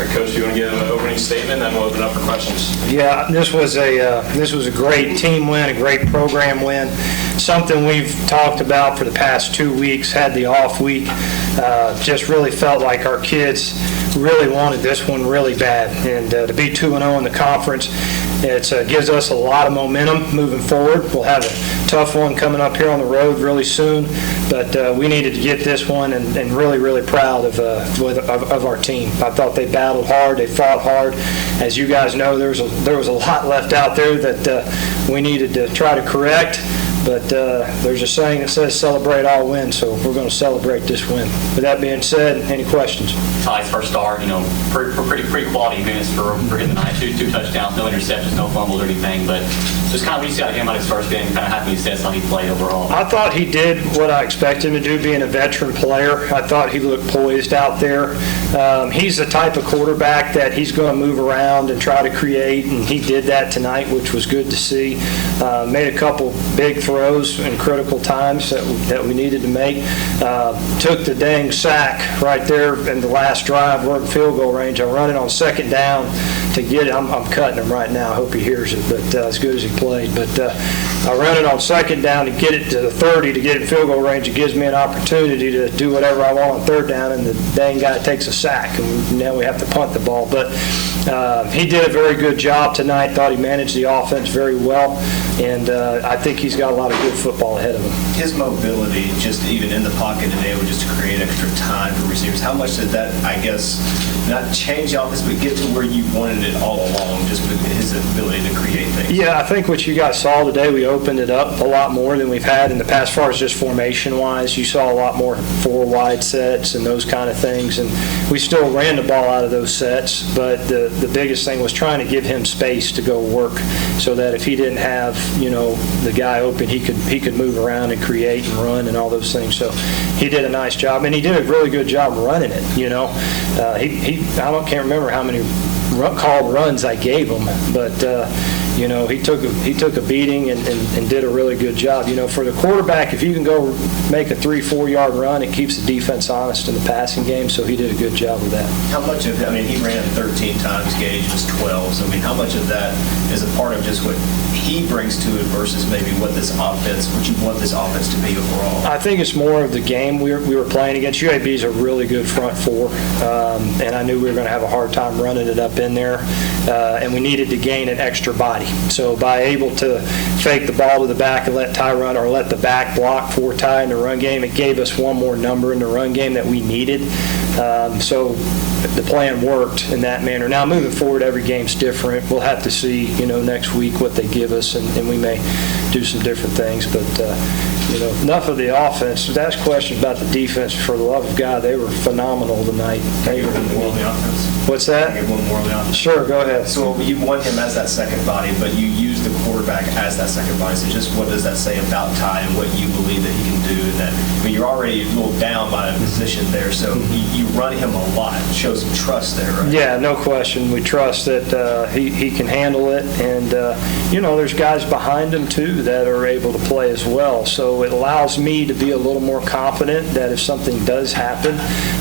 All right, Coach, do you want to give an opening statement, then we'll open up for questions? Yeah, this was a great team win, a great program win. Something we've talked about for the past 2 weeks, had the off week. Just really felt like our kids really wanted this one really bad. And to be 2-0 in the conference, it gives us a lot of momentum moving forward. We'll have a tough one coming up here on the road really soon, but we needed to get this one, and really, really proud of our team. I thought they battled hard, they fought hard. As you guys know, there was a lot left out there that we needed to try to correct. But there's a saying that says celebrate all wins, so we're going to celebrate this win. With that being said, any questions? Ty's first start, pretty quality minutes for him tonight. Two touchdowns, no interceptions, no fumbles or anything. But just kind of when you see him on his first game, kind of happy he says how he played overall. I thought he did what I expected him to do, being a veteran player. I thought he looked poised out there. He's the type of quarterback that he's going to move around and try to create, and he did that tonight, which was good to see. Made a couple big throws in critical times that we needed to make. Took the dang sack right there in the last drive. We're in field goal range. I'm running on second down to get it. I'm cutting him right now. I hope he hears it, but as good as he played. But I run it on second down to get it to the 30 to get it in field goal range. It gives me an opportunity to do whatever I want on third down, and the dang guy takes a sack, and now we have to punt the ball. But he did a very good job tonight. Thought he managed the offense very well, and I think he's got a lot of good football ahead of him. His mobility, just even in the pocket today, was just to create extra time for receivers. How much did that, I guess, not change the offense, but get to where you wanted it all along, just with his ability to create things? Yeah, I think what you guys saw today, we opened it up a lot more than we've had in the past, as far as just formation-wise. You saw a lot more four-wide sets and those kind of things, and we still ran the ball out of those sets, but the biggest thing was trying to give him space to go work so that if he didn't have, the guy open, he could move around and create and run and all those things. So he did a nice job, and he did a really good job running it, I can't remember how many called runs I gave him, but he took a beating and did a really good job. For the quarterback, if you can go make a 3-4 yard run, it keeps the defense honest in the passing game, so he did a good job with that. How much of that, he ran 13 times, Gage was 12, so how much of that is a part of just what he brings to it versus maybe what you want this offense to be overall? I think it's more of the game we were playing against. UAB is a really good front four, and I knew we were going to have a hard time running it up in there, and we needed to gain an extra body. So by able to fake the ball to the back and let Ty run, or let the back block for Ty in the run game, it gave us one more number in the run game that we needed. So the plan worked in that manner. Now, moving forward, every game's different. We'll have to see, next week what they give us, and we may do some different things. But, enough of the offense. That's questions about the defense. For the love of God, they were phenomenal tonight. What's that? Give one more on the offense. Sure, go ahead. So you want him as that second body, but you use the quarterback as that second body. So just what does that say about Ty and what you believe that he can do? And that, you're already a little down by a position there, so you run him a lot. It shows some trust there, right? Yeah, no question. We trust that he can handle it, and there's guys behind him too that are able to play as well. So it allows me to be a little more confident that if something does happen,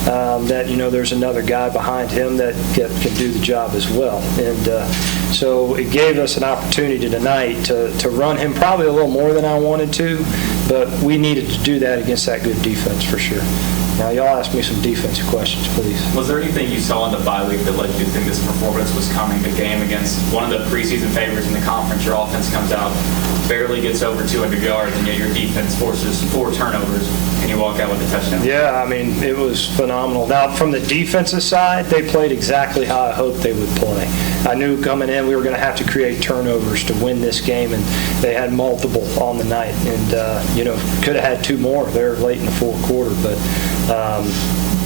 that there's another guy behind him that can do the job as well. And so it gave us an opportunity tonight to run him probably a little more than I wanted to, but we needed to do that against that good defense for sure. Now, y'all ask me some defensive questions, please. Was there anything you saw in the bye week that led you to think this performance was coming? A game against one of the preseason favorites in the conference, your offense comes out, barely gets over 200 yards, and yet your defense forces 4 turnovers, and you walk out with a touchdown. Yeah, it was phenomenal. Now, from the defensive side, they played exactly how I hoped they would play. I knew coming in we were going to have to create turnovers to win this game, and they had multiple on the night. And, could have had 2 more there late in the fourth quarter. But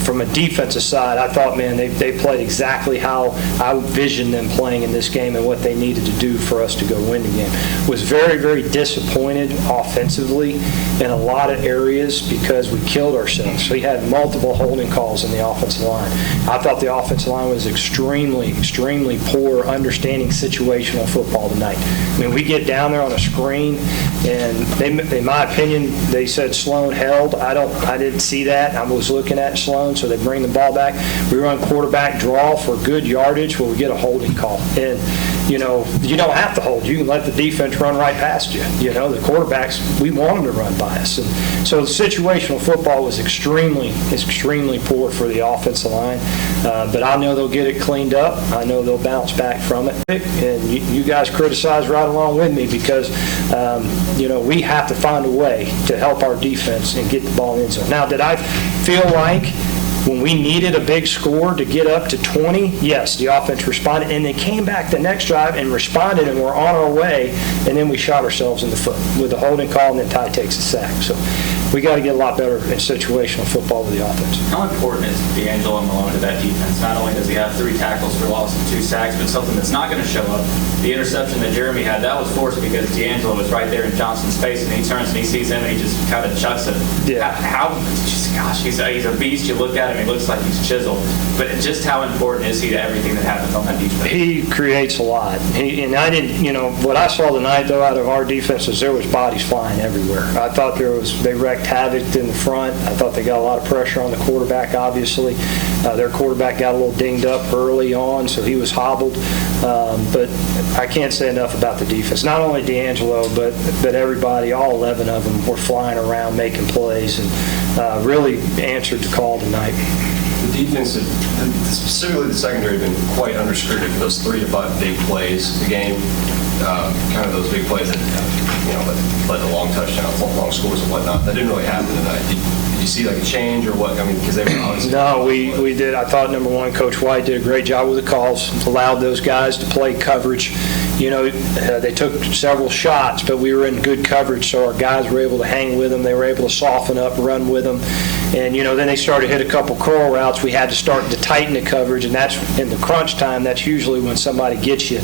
from a defensive side, I thought, man, they played exactly how I envisioned them playing in this game and what they needed to do for us to go win the game. Was very, very disappointed offensively in a lot of areas because we killed ourselves. We had multiple holding calls in the offensive line. I thought the offensive line was extremely, extremely poor understanding situational football tonight. We get down there on a screen, and in my opinion, they said Sloan held. I didn't see that. I was looking at Sloan. zone, so they bring the ball back. We run quarterback draw for good yardage where we get a holding call. And, you don't have to hold. You can let the defense run right past you. The quarterbacks, we want them to run by us. And so the situational football was extremely poor for the offensive line. But I know they'll get it cleaned up. I know they'll bounce back from it. And you guys criticize right along with me because, we have to find a way to help our defense and get the ball in zone. Now, did I feel like when we needed a big score to get up to 20, yes, the offense responded, and they came back the next drive and responded, and we're on our way, and then we shot ourselves in the foot with the holding call, and then Ty takes a sack. So we got to get a lot better in situational football with the offense. How important is D'Angelo Malone to that defense? Not only does he have 3 tackles for loss and 2 sacks, but something that's not going to show up. The interception that Jeremy had, that was forced because D'Angelo was right there in Johnson's face, and he turns and he sees him, and he just kind of chucks it. Yeah. He's a beast. You look at him, he looks like he's chiseled. But just how important is he to everything that happens on that defense? He creates a lot. What I saw tonight, though, out of our defense is there was bodies flying everywhere. I thought they wrecked havoc in the front. I thought they got a lot of pressure on the quarterback, obviously. Their quarterback got a little dinged up early on, so he was hobbled. But I can't say enough about the defense. Not only D'Angelo, but everybody, all 11 of them were flying around making plays and really answered the call tonight. The defense, specifically the secondary, have been quite under scrutiny for those 3 to 5 big plays a game. Kind of those big plays that led to long touchdowns, long scores and whatnot. That didn't really happen tonight. Did you see like a change or what? I mean, because they were obviously... No, we did. I thought, number one, Coach White did a great job with the calls, allowed those guys to play coverage. They took several shots, but we were in good coverage, so our guys were able to hang with them. They were able to soften up, run with them. And, then they started to hit a couple curl routes. We had to start to tighten the coverage, and that's in the crunch time. That's usually when somebody gets you.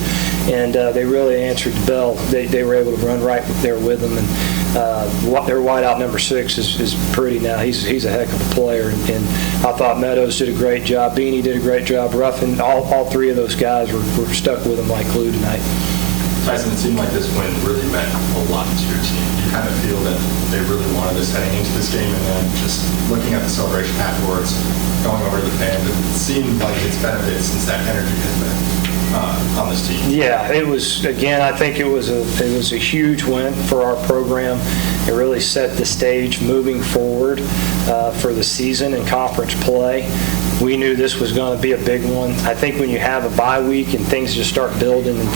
And they really answered the bell. They were able to run right there with them. And their wideout number 6 is pretty now. He's a heck of a player. And I thought Meadows did a great job. Beanie did a great job. Ruffin, all 3 of those guys were stuck with them like glue tonight. Tyson, it seemed like this win really meant a lot to your team. You kind of feel that they really wanted this heading into this game, and then just looking at the celebration afterwards, going over to the fans, it seemed like it's benefited since that energy has been on this team. Yeah, it was, again, I think it was a huge win for our program. It really set the stage moving forward for the season and conference play. We knew this was going to be a big one. I think when you have a bye week and things just start building and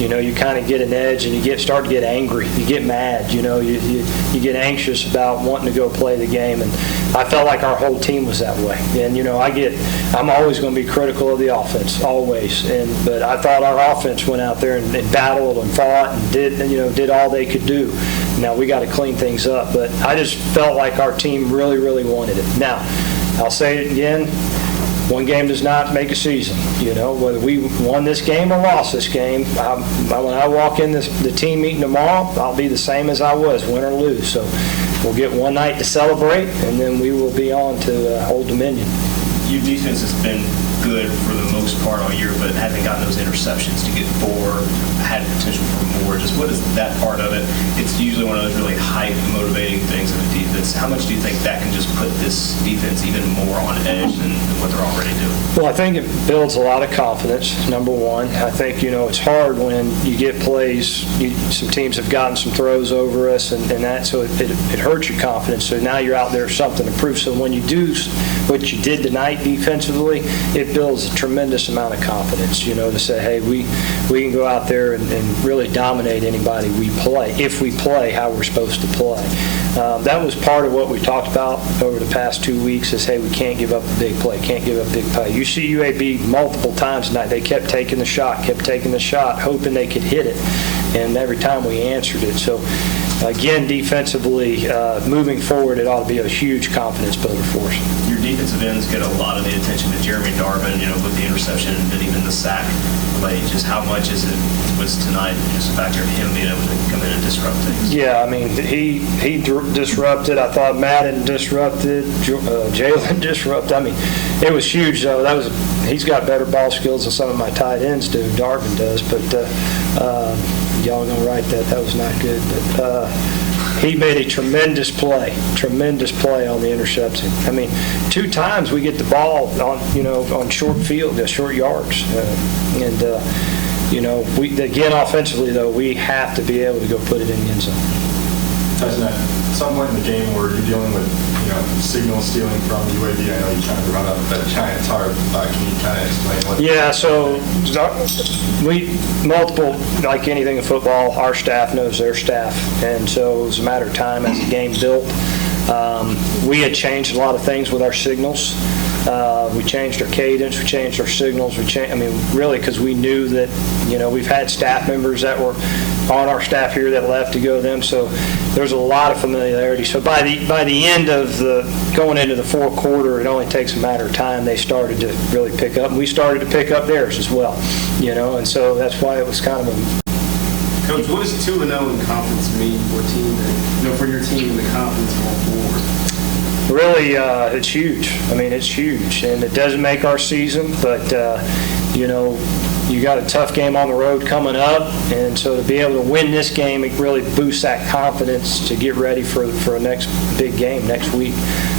you kind of get an edge and you start to get angry. You get mad. You get anxious about wanting to go play the game. And I felt like our whole team was that way. And, I'm always going to be critical of the offense, always. But I thought our offense went out there and battled and fought and did all they could do. Now, we got to clean things up. But I just felt like our team really, really wanted it. Now, I'll say it again, one game does not make a season. Whether we won this game or lost this game, when I walk in the team meeting tomorrow, I'll be the same as I was, win or lose. So we'll get one night to celebrate, and then we will be on to Old Dominion. Your defense has been good for the most part all year, but hasn't gotten those interceptions to get 4, had potential for more. Just what is that part of it? It's usually one of those really hype, motivating things of the defense. How much do you think that can just put this defense even more on edge than what they're already doing? Well, I think it builds a lot of confidence, number one. I think, it's hard when you get plays. Some teams have gotten some throws over us, and that, so it hurts your confidence. So now you're out there something to prove. So when you do what you did tonight defensively, it builds a tremendous amount of confidence, to say, hey, we can go out there and really dominate anybody we play, if we play how we're supposed to play. That was part of what we talked about over the past 2 weeks is, hey, we can't give up a big play, can't give up big play. You see UAB multiple times tonight. They kept taking the shot, hoping they could hit it. And every time we answered it. So, again, defensively, moving forward, it ought to be a huge confidence builder for us. Your defensive ends get a lot of the attention to Jeremy Darvin, with the interception and even the sack play. Just how much was tonight just a factor of him being able to come in and disrupt things? Yeah, I mean, he disrupted. I thought Madden disrupted, Jalen disrupted. I mean, it was huge, though. He's got better ball skills than some of my tight ends do. Darvin does, but y'all gonna write that. That was not good. But he made a tremendous play on the interception. I mean, 2 times we get the ball on short field, short yards. Again, offensively, though, we have to be able to go put it in the end zone. Tyson, at some point in the game where you're dealing with, signal stealing from UAB, I know you're trying to run up that giant tarp. Can you kind of explain what? Yeah, so multiple, like anything in football, our staff knows their staff, and so it was a matter of time as the game built. We had changed a lot of things with our signals. We changed our cadence, we changed our signals, really because we knew that, we've had staff members that were on our staff here that left to go to them, so there's a lot of familiarity. So by the end of going into the fourth quarter, it only takes a matter of time. They started to really pick up, and we started to pick up theirs as well, and so that's why it was kind of a... Coach, what does 2-0 in conference mean for a team for your team in the conference going forward? Really, it's huge. It's huge, and it doesn't make our season, but you got a tough game on the road coming up, and so to be able to win this game, it really boosts that confidence to get ready for a next big game next week.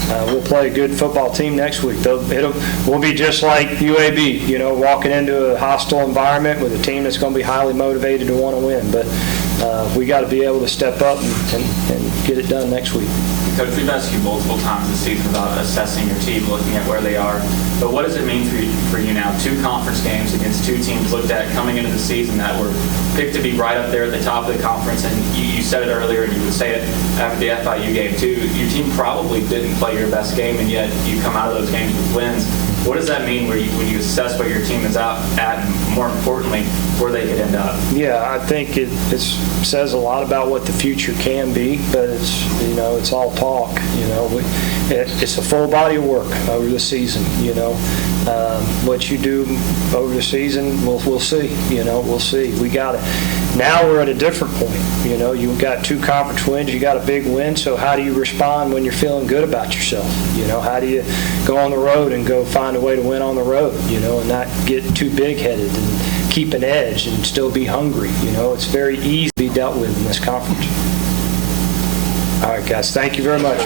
We'll play a good football team next week. We'll be just like UAB, walking into a hostile environment with a team that's going to be highly motivated to want to win. But we got to be able to step up and get it done next week. Coach, we've asked you multiple times this season about assessing your team, looking at where they are. But what does it mean for you now? 2 conference games against 2 teams looked at coming into the season that were picked to be right up there at the top of the conference. And you said it earlier, and you would say it after the FIU game too. Your team probably didn't play your best game, and yet you come out of those games with wins. What does that mean when you assess what your team is out at, and more importantly, where they could end up? Yeah, I think it says a lot about what the future can be, but it's all talk. It's a full body of work over the season. What you do over the season, we'll see. We'll see. We got it. Now we're at a different point. You've got 2 conference wins. You got a big win. So how do you respond when you're feeling good about yourself? How do you go on the road and go find a way to win on the road? And not get too big-headed and keep an edge and still be hungry. It's very easy to be dealt with in this conference. All right, guys. Thank you very much.